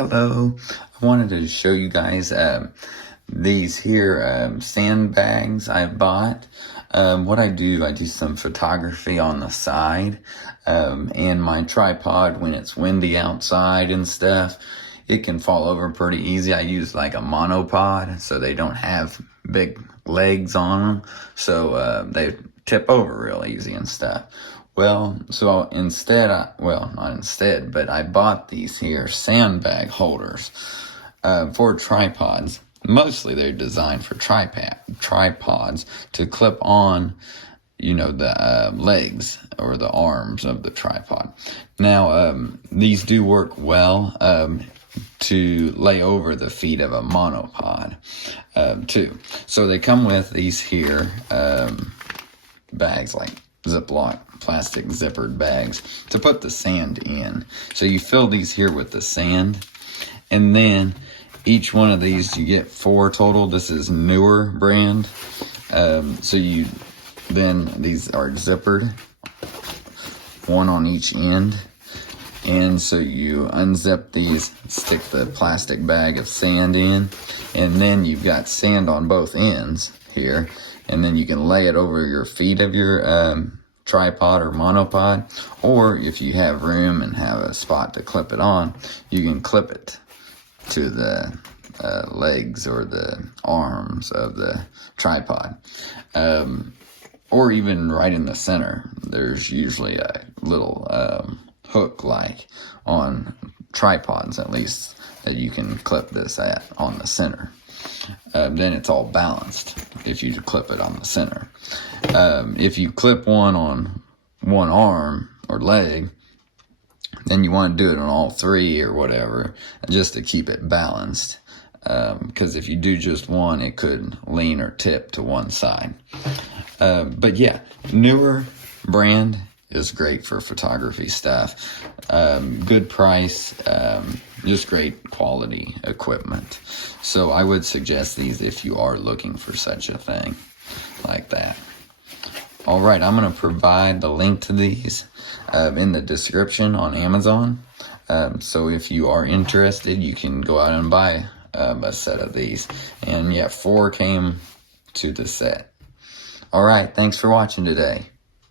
Hello, I wanted to show you guys these here sandbags I bought. What I do some photography on the side, and my tripod, when it's windy outside and stuff, it can fall over pretty easy. I use like a monopod, so they don't have big legs on them, so they tip over real easy and stuff. Well, so instead, not instead, but I bought these here sandbag holders for tripods. Mostly they're designed for tripods to clip on, the legs or the arms of the tripod. Now, these do work well to lay over the feet of a monopod too. So they come with these here bags, like Ziploc plastic zippered bags, to put the sand in. So you fill these here with the sand, and then each one of these, you get 4 total. This is Neewer brand. These are zippered, 1 on each end. And so you unzip these, stick the plastic bag of sand in, and then you've got sand on both ends here. And then you can lay it over your feet of your tripod or monopod, or if you have room and have a spot to clip it on, you can clip it to the legs or the arms of the tripod, or even right in the center. There's usually a little hook, like on tripods at least, that you can clip this at on the center. Then it's all balanced if you clip it on the center. If you clip one on one arm or leg, then you want to do it on all 3 or whatever, just to keep it balanced. Because if you do just one, it could lean or tip to one side. But yeah, Neewer brand is great for photography stuff. Good price, just great quality equipment. So I would suggest these if you are looking for such a thing like that. All right, I'm going to provide the link to these in the description on Amazon. So if you are interested, you can go out and buy a set of these. And yeah, 4 came to the set. All right, thanks for watching today.